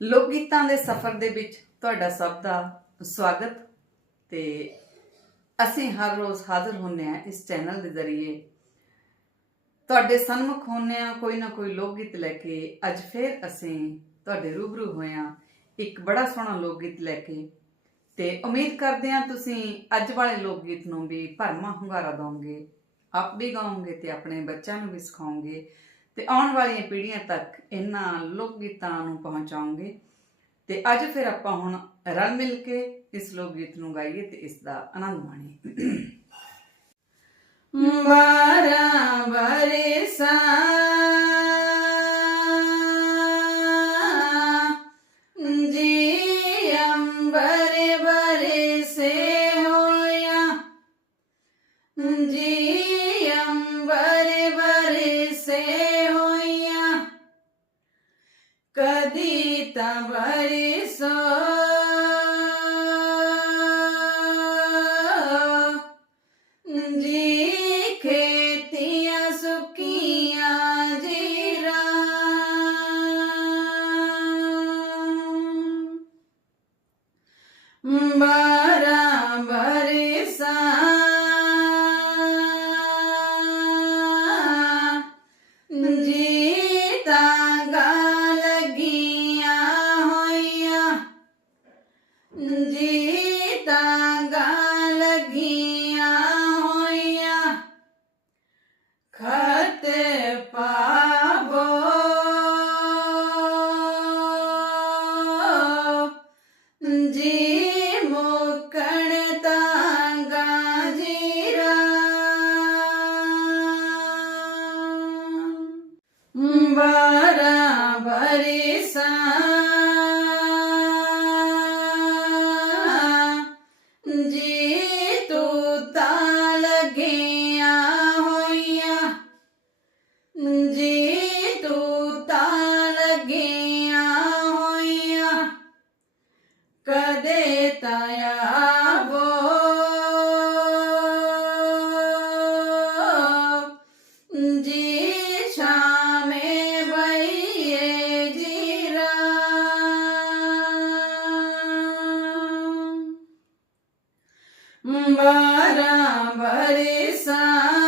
ਲੋਕ ਗੀਤਾਂ ਦੇ ਸਫ਼ਰ ਦੇ ਵਿੱਚ ਤੁਹਾਡਾ ਸਭ ਦਾ ਸਵਾਗਤ ਤੇ ਅਸੀਂ ਹਰ ਰੋਜ਼ ਹਾਜ਼ਰ ਹੁੰਨੇ ਆ ਇਸ ਚੈਨਲ ਦੇ ਜ਼ਰੀਏ। ਤੁਹਾਡੇ ਸਨਮੁਖ ਹੁੰਨੇ ਆ ਕੋਈ ਨਾ ਕੋਈ ਲੋਕ ਗੀਤ ਲੈ ਕੇ। ਅੱਜ ਫੇਰ ਅਸੀਂ ਤੁਹਾਡੇ ਰੂਬਰੂ ਹੋਏ ਆ ਇੱਕ ਬੜਾ ਸੋਹਣਾ ਲੋਕ ਗੀਤ ਲੈ ਕੇ ਤੇ ਉਮੀਦ ਕਰਦੇ ਆ ਤੁਸੀਂ ਅੱਜ ਵਾਲੇ ਲੋਕ ਗੀਤ ਨੂੰ ਵੀ ਭਰਮਾ ਹੁੰਗਾਰਾ ਦਿਓਗੇ ਆਪ ਵੀ ਗਾਓਗੇ ਤੇ ਆਪਣੇ ਬੱਚਿਆਂ ਨੂੰ ਵੀ ਸਿਖਾਓਗੇ। ਤੇ ਆਉਣ ਵਾਲੀਆਂ ਪੀੜ੍ਹੀਆਂ ਤੱਕ ਇਹਨਾਂ ਲੋਕ ਗੀਤਾਂ ਨੂੰ ਪਹੁੰਚਾਓਗੇ ਤੇ ਅੱਜ ਫਿਰ ਆਪਾਂ ਹੁਣ ਰਲ ਮਿਲ ਕੇ ਇਸ ਲੋਕ ਗੀਤ ਨੂੰ ਗਾਈਏ ਤੇ ਇਸ ਦਾ ਆਨੰਦ ਮਾਣੀਏ। ਬਾਰਾਂ ਬਰਸਾਂ number ਬਾਰਾਂ ਬਰਸਾਂ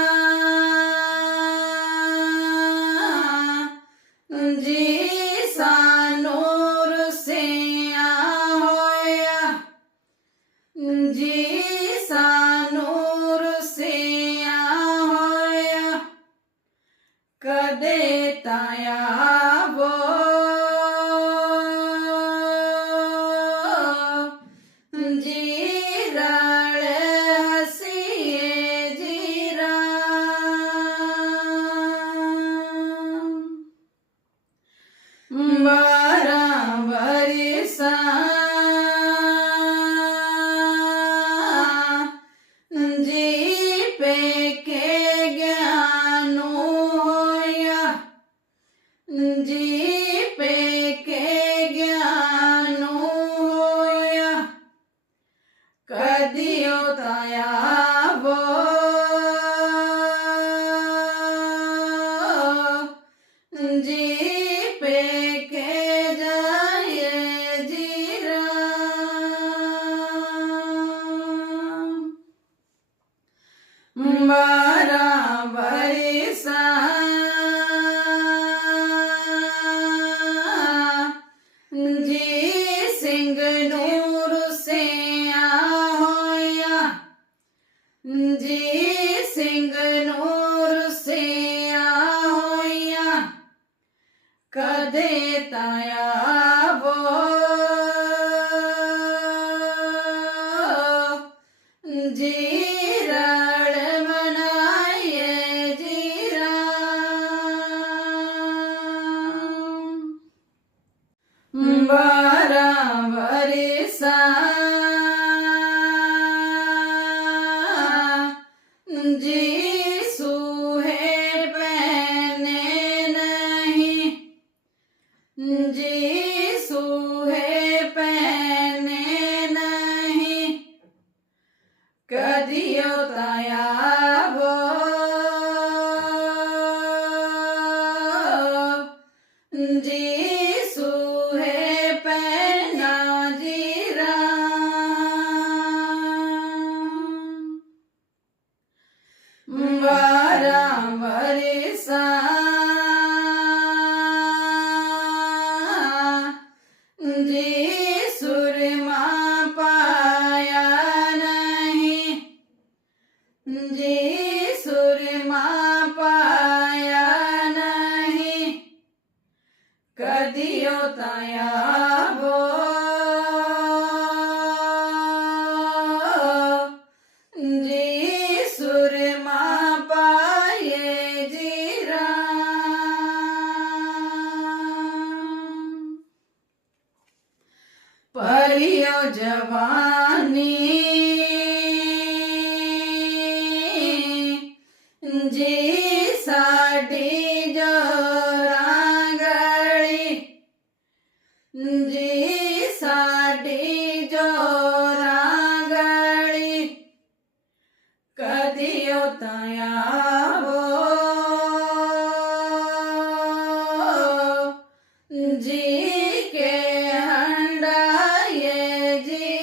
બધે તયા મારા વરસા જી સુરમાં પાયા નહીં જી ਕදිਓ ਤਾਂ ਆਵੋ ਜੀ ਕੇ ਹੰਡਾਏ ਜੀ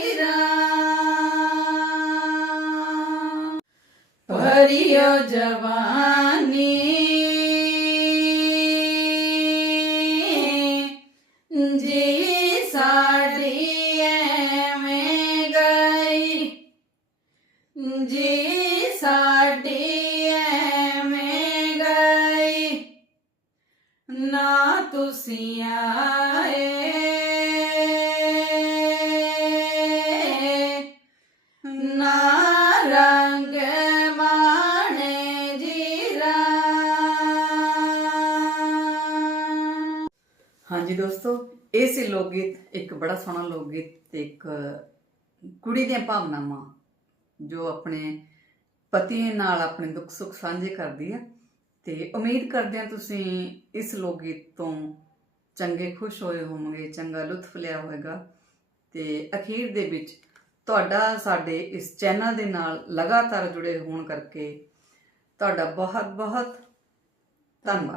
ਨਾ ਤੁਸੀਂ ਆਏ ਮਾਣੇ ਜੀਰਾ। ਹਾਂਜੀ ਦੋਸਤੋ, ਇਹ ਸੀ ਲੋਕ ਗੀਤ ਇੱਕ ਬੜਾ ਸੋਹਣਾ ਲੋਕ ਗੀਤ ਤੇ ਇੱਕ ਕੁੜੀ ਦੀਆਂ ਭਾਵਨਾਵਾਂ, ਜੋ ਆਪਣੇ ਪਤੀ ਨਾਲ ਆਪਣੇ ਦੁੱਖ ਸੁੱਖ ਸਾਂਝੇ ਕਰਦੀ ਆ। ਤੇ ਉਮੀਦ ਕਰਦੇ ਹਾਂ ਤੁਸੀਂ ਇਸ ਲੋਕ ਗੀਤ ਤੋਂ ਚੰਗੇ ਖੁਸ਼ ਹੋਏ ਹੋਵੋਗੇ, ਚੰਗਾ ਲੁਤਫ ਲਿਆ ਹੋਵੇਗਾ ਤੇ ਅਖੀਰ ਦੇ ਵਿੱਚ ਤੁਹਾਡਾ, ਸਾਡੇ ਇਸ ਚੈਨਲ ਦੇ ਨਾਲ ਲਗਾਤਾਰ ਜੁੜੇ ਹੋਣ ਕਰਕੇ ਤੁਹਾਡਾ ਬਹੁਤ ਬਹੁਤ ਧੰਨਵਾਦ।